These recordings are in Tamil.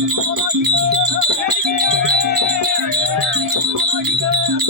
Thank you.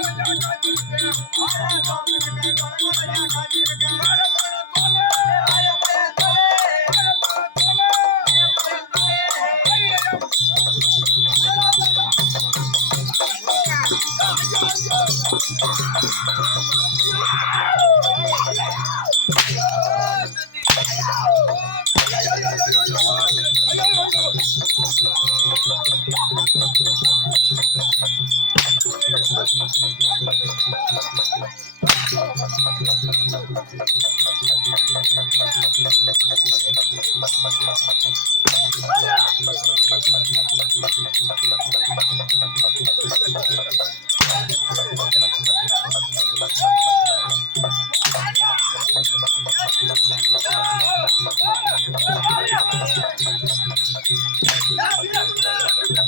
காத்திருக்க ஆயா காத்திருக்க பரகோடையா காத்திருக்க பரகோட போல ஆயா Yeah, yeah, yeah.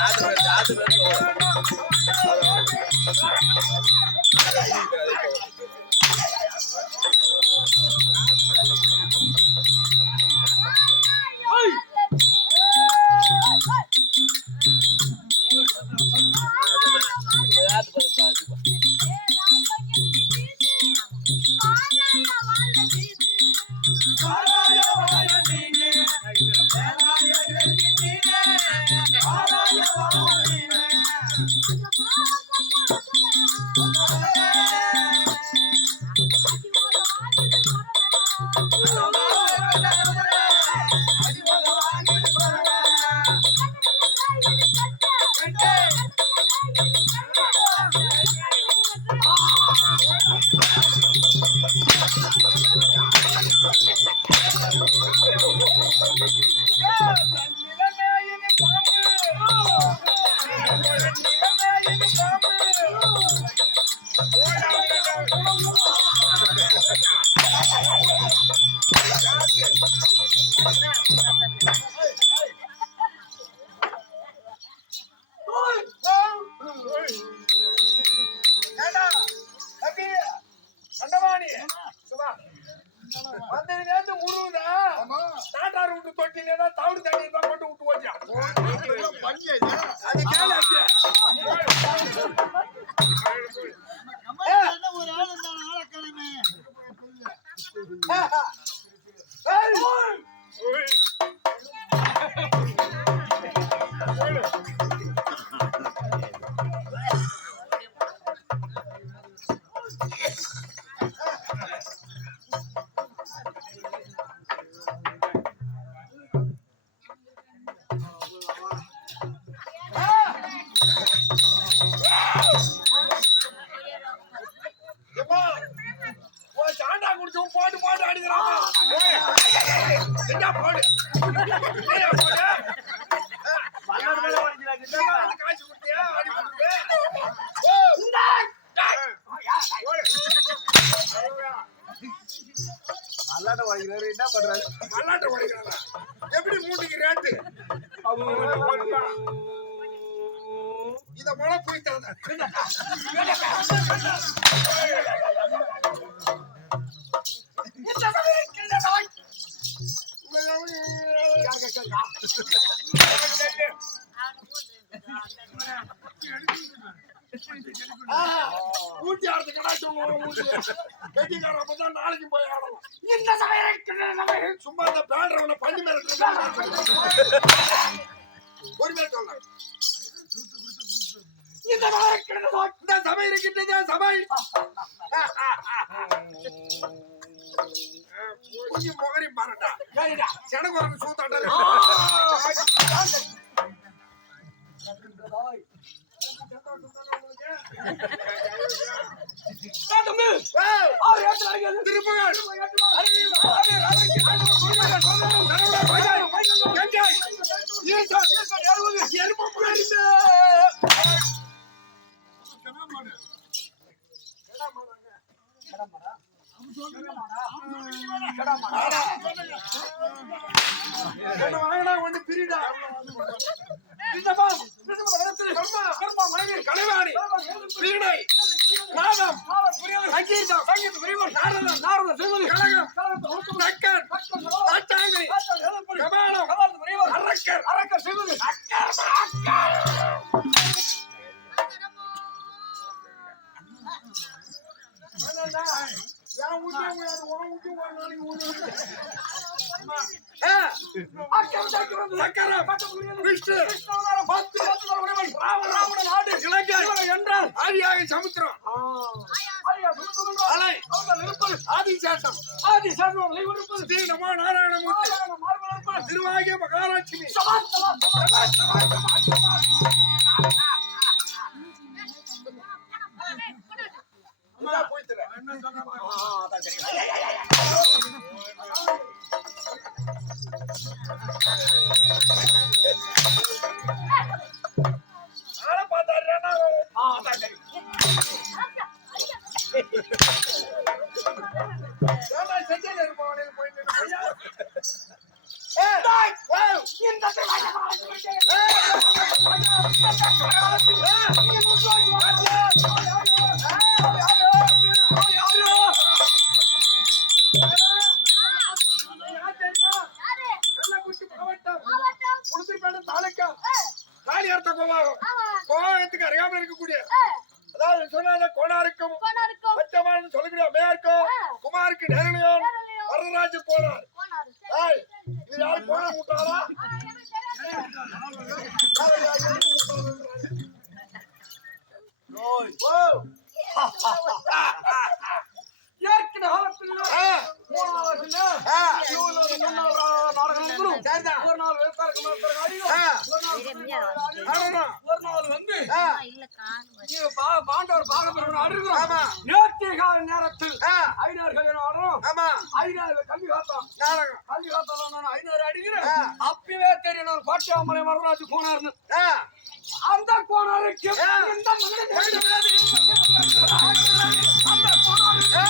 ஜாதி ஜாதி தொட்டில தான் தவிடு தண்ணி அல்லாட்ட வாங்கிக்கிறாரு என்ன பண்றாரு மல்லாட்டை உடைக்கிறானா? எப்படி மூட்டைக்கு ரேட்டு இத முளை போய் தரேன். ஊட்டி ஆடுறது கடாச்சும் ஊட்டி கட்டிக்கார அப்பதான் நாளைக்கு போய் ஆடலாம் இந்த சமயம் சும்மா இந்த பேடுறவன பண்ணி மேல ஒரு மேல் சொல்ல இந்த சபை இந்த சபை இருக்கின்றது சபை முகரி பாருடா செனகுரங்கு சூத்தாட்டா திருப்புகள் கலைவாணி வீணை நாதம் சங்கீதம் சங்கீத பிரிவன் நாரதம் நாரத சிவலி கலகம் நக்கன் தாச்சாங்கி கபாலம் அரக்கர் அரக்கர் சிவலி அக்கர் அக்கர் என் ஆதியாக சமுத்திரம். அலை ஆதிசேஷம் ஸ்ரீ நமோ நாராயணமூர்த்தி திருவாகிய மகாலட்சுமி. ஆளை கோவாகத்துக்கு அறியாமல் இருக்கக்கூடிய அதாவது சொன்னால கோணாருக்கும் பச்சமானு சொல்லக்கூடிய அம்மையாருக்கும் குமாருக்கு நேரணியோன் வரதராஜ போனார் இது யாரு கோண ஆமா நேற்றைய கால நேரத்தில் ஆ, ஐநர்கள் என்ன ஆடுறோம் ஐநூறு கல்வி காத்தோம் கல்வி காத்தால நான் ஐநூறு அடிக்கிறேன். அப்பவே தெரியும் நான் பாட்டியாமலை வரலாற்று போனார்னு அந்த கோணாருக்கு. அந்த கோணாருக்கு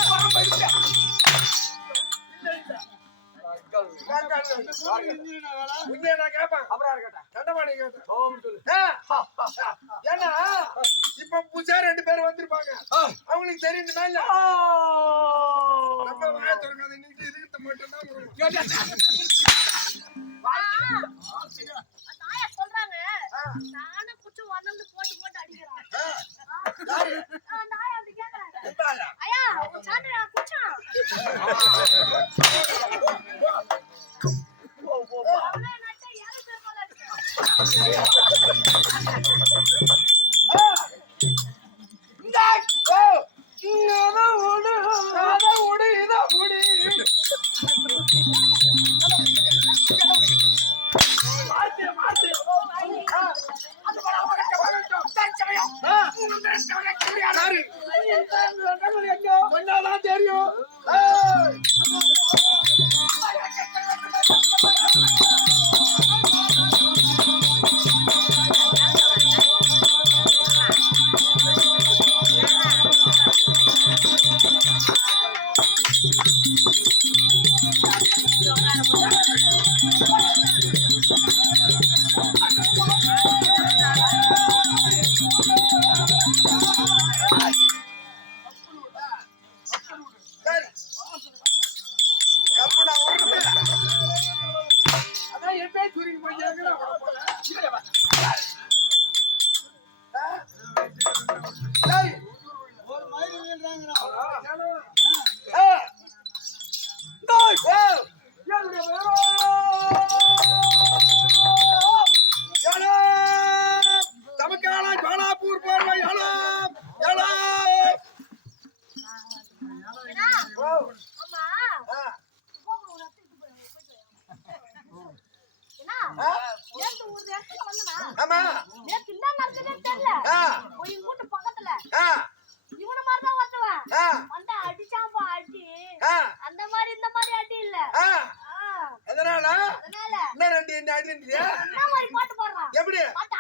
உண்மையை நான் கேட்பேன் அப்புறம் கேட்டேன் பூஜா ரெண்டு பேரும் வந்திருப்பாங்க அவங்களுக்கு தெரியுமா இல்ல நம்ம வாய திறக்காத போட்டு போட்டு ஐயா குச்சான்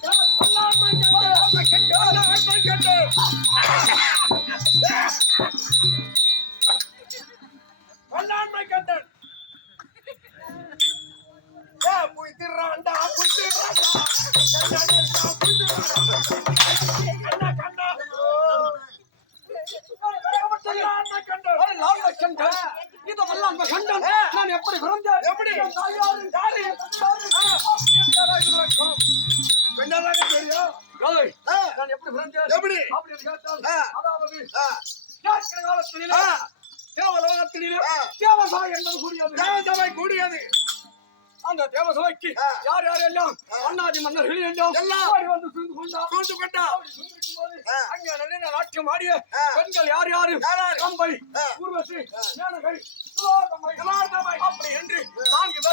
Yeah. அதாவது காலத்திலே தேவலோகத்திலே தேவசபை என்பது கூடியது. தேவசபை கூடியது. அந்த தேவசபைக்கு யார் யார் எல்லாம் அண்ணாதி மன்னர்கள் எல்லாம் எல்லாம் வந்து சூழ்ந்து கொண்டா சூழ்ந்து கொண்டா அங்கே நல்ல நாட்டியம் ஆடிய பெண்கள் யார் யாரு? கம்பை ஊர்வசி மேனகை அப்படி என்று நான்கு பேர்